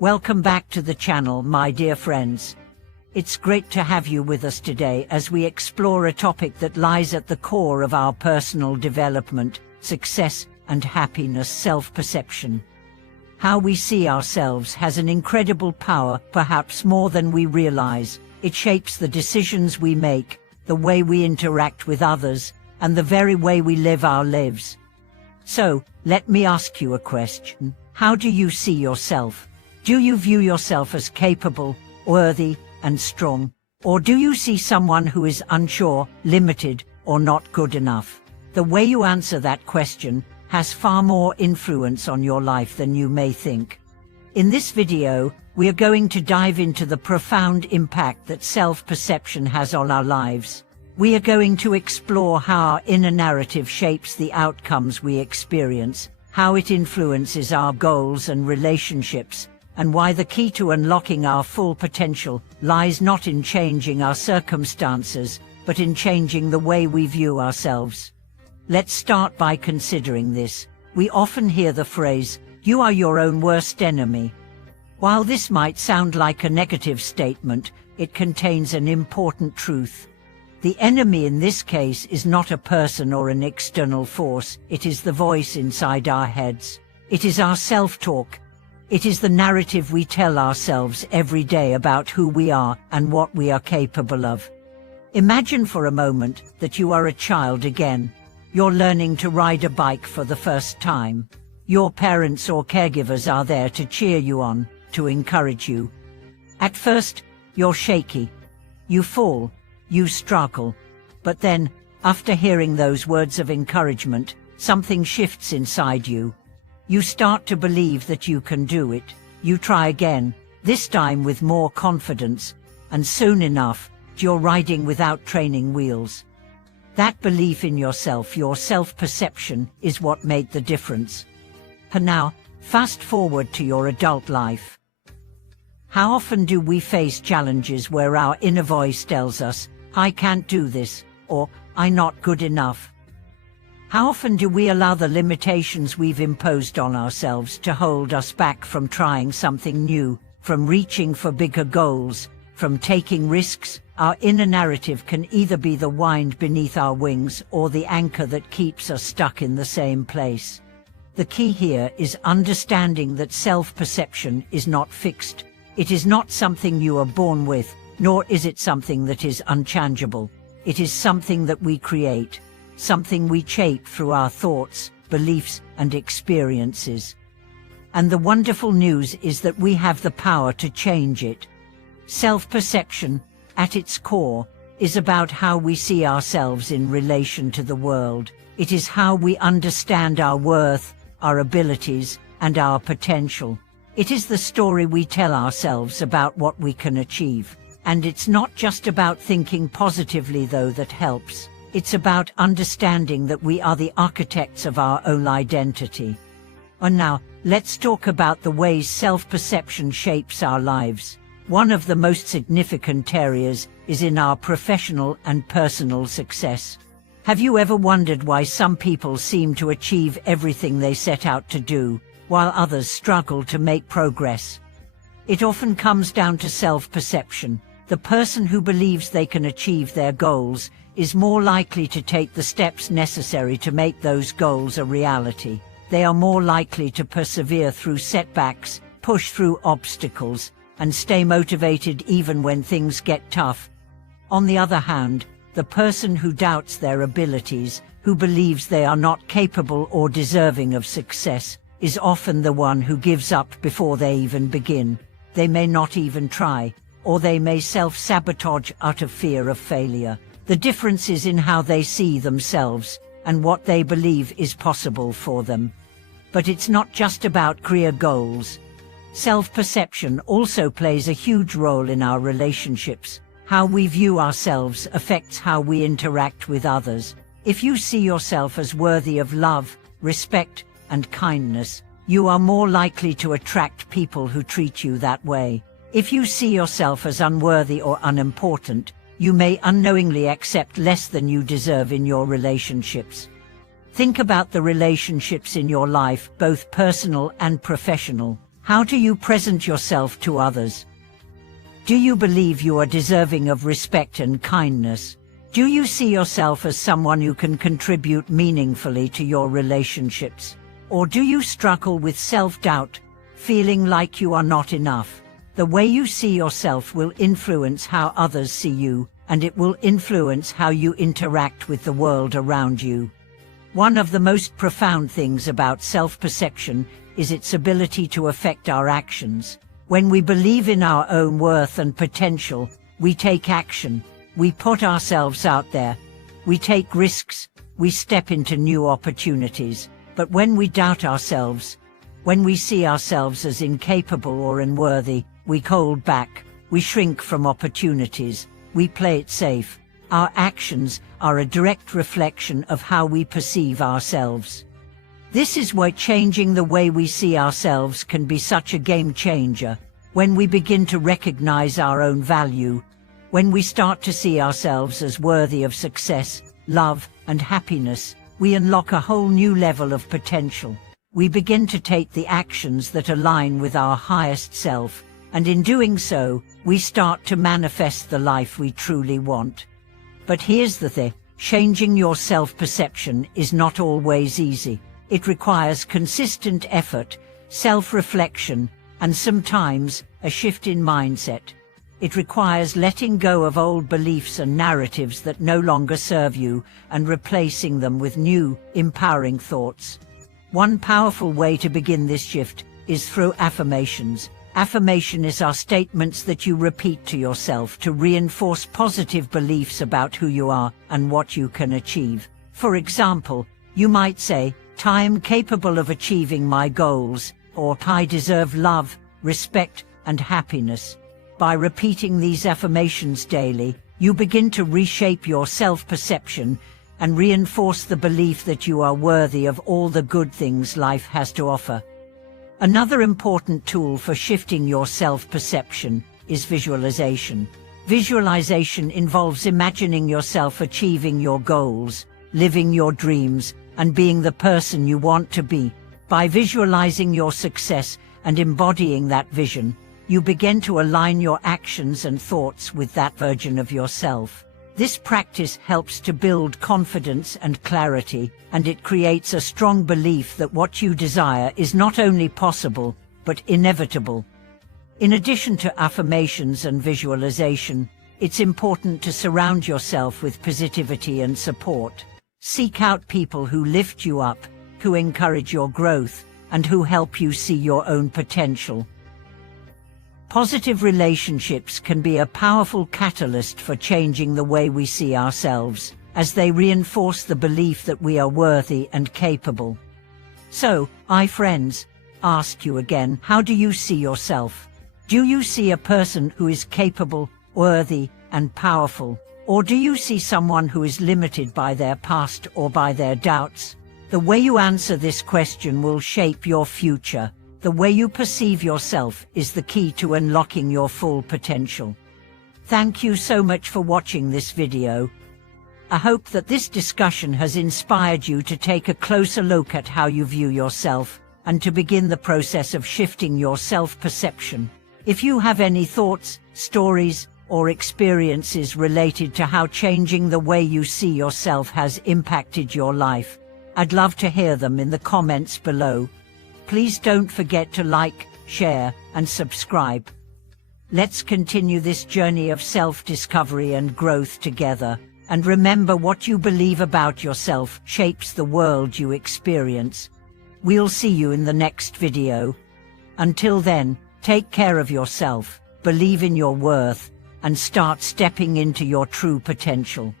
Welcome back to the channel, my dear friends. It's great to have you with us today as we explore a topic that lies at the core of our personal development, success, and happiness: self-perception. How we see ourselves has an incredible power, perhaps more than we realize. It shapes the decisions we make, the way we interact with others, and the very way we live our lives. So, let me ask you a question. How do you see yourself? Do you view yourself as capable, worthy, and strong? Or do you see someone who is unsure, limited, or not good enough? The way you answer that question has far more influence on your life than you may think. In this video, we are going to dive into the profound impact that self-perception has on our lives. We are going to explore how our inner narrative shapes the outcomes we experience, how it influences our goals and relationships, and why the key to unlocking our full potential lies not in changing our circumstances, but in changing the way we view ourselves. Let's start by considering this. We often hear the phrase, "You are your own worst enemy." While this might sound like a negative statement, it contains an important truth. The enemy in this case is not a person or an external force. It is the voice inside our heads. It is our self-talk. It is the narrative we tell ourselves every day about who we are and what we are capable of. Imagine for a moment that you are a child again. You're learning to ride a bike for the first time. Your parents or caregivers are there to cheer you on, to encourage you. At first, you're shaky. You fall. You struggle. But then, after hearing those words of encouragement, something shifts inside you. You start to believe that you can do it. You try again, this time with more confidence, and soon enough, you're riding without training wheels. That belief in yourself, your self-perception, is what made the difference. And now, fast forward to your adult life. How often do we face challenges where our inner voice tells us, "I can't do this," or "I'm not good enough"? How often do we allow the limitations we've imposed on ourselves to hold us back from trying something new, from reaching for bigger goals, from taking risks? Our inner narrative can either be the wind beneath our wings or the anchor that keeps us stuck in the same place. The key here is understanding that self-perception is not fixed. It is not something you are born with, nor is it something that is unchangeable. It is something that we create, something we shape through our thoughts, beliefs, and experiences. And the wonderful news is that we have the power to change it. Self-perception, at its core, is about how we see ourselves in relation to the world. It is how we understand our worth, our abilities, and our potential. It is the story we tell ourselves about what we can achieve. And it's not just about thinking positively, though that helps. It's about understanding that we are the architects of our own identity. And now, let's talk about the ways self-perception shapes our lives. One of the most significant areas is in our professional and personal success. Have you ever wondered why some people seem to achieve everything they set out to do, while others struggle to make progress? It often comes down to self-perception. The person who believes they can achieve their goals is more likely to take the steps necessary to make those goals a reality. They are more likely to persevere through setbacks, push through obstacles, and stay motivated even when things get tough. On the other hand, the person who doubts their abilities, who believes they are not capable or deserving of success, is often the one who gives up before they even begin. They may not even try, or they may self-sabotage out of fear of failure. The difference is in how they see themselves and what they believe is possible for them. But it's not just about career goals. Self-perception also plays a huge role in our relationships. How we view ourselves affects how we interact with others. If you see yourself as worthy of love, respect, and kindness, you are more likely to attract people who treat you that way. If you see yourself as unworthy or unimportant, you may unknowingly accept less than you deserve in your relationships. Think about the relationships in your life, both personal and professional. How do you present yourself to others? Do you believe you are deserving of respect and kindness? Do you see yourself as someone who can contribute meaningfully to your relationships? Or do you struggle with self-doubt, feeling like you are not enough? The way you see yourself will influence how others see you, and it will influence how you interact with the world around you. One of the most profound things about self-perception is its ability to affect our actions. When we believe in our own worth and potential, we take action, we put ourselves out there, we take risks, we step into new opportunities. But when we doubt ourselves, when we see ourselves as incapable or unworthy, we hold back, we shrink from opportunities, we play it safe. Our actions are a direct reflection of how we perceive ourselves. This is why changing the way we see ourselves can be such a game changer. When we begin to recognize our own value, when we start to see ourselves as worthy of success, love, and happiness, we unlock a whole new level of potential. We begin to take the actions that align with our highest self, and in doing so, we start to manifest the life we truly want. But here's the thing, changing your self-perception is not always easy. It requires consistent effort, self-reflection, and sometimes a shift in mindset. It requires letting go of old beliefs and narratives that no longer serve you and replacing them with new, empowering thoughts. One powerful way to begin this shift is through affirmations. Affirmations are statements that you repeat to yourself to reinforce positive beliefs about who you are and what you can achieve. For example, you might say, "I am capable of achieving my goals," or "I deserve love, respect, and happiness." By repeating these affirmations daily, you begin to reshape your self-perception and reinforce the belief that you are worthy of all the good things life has to offer. Another important tool for shifting your self-perception is visualization. Visualization involves imagining yourself achieving your goals, living your dreams, and being the person you want to be. By visualizing your success and embodying that vision, you begin to align your actions and thoughts with that version of yourself. This practice helps to build confidence and clarity, and it creates a strong belief that what you desire is not only possible, but inevitable. In addition to affirmations and visualization, it's important to surround yourself with positivity and support. Seek out people who lift you up, who encourage your growth, and who help you see your own potential. Positive relationships can be a powerful catalyst for changing the way we see ourselves, as they reinforce the belief that we are worthy and capable. So, friends, ask you again, how do you see yourself? Do you see a person who is capable, worthy, and powerful? Or do you see someone who is limited by their past or by their doubts? The way you answer this question will shape your future. The way you perceive yourself is the key to unlocking your full potential. Thank you so much for watching this video. I hope that this discussion has inspired you to take a closer look at how you view yourself and to begin the process of shifting your self-perception. If you have any thoughts, stories, or experiences related to how changing the way you see yourself has impacted your life, I'd love to hear them in the comments below. Please don't forget to like, share, and subscribe. Let's continue this journey of self-discovery and growth together. And remember, what you believe about yourself shapes the world you experience. We'll see you in the next video. Until then, take care of yourself, believe in your worth, and start stepping into your true potential.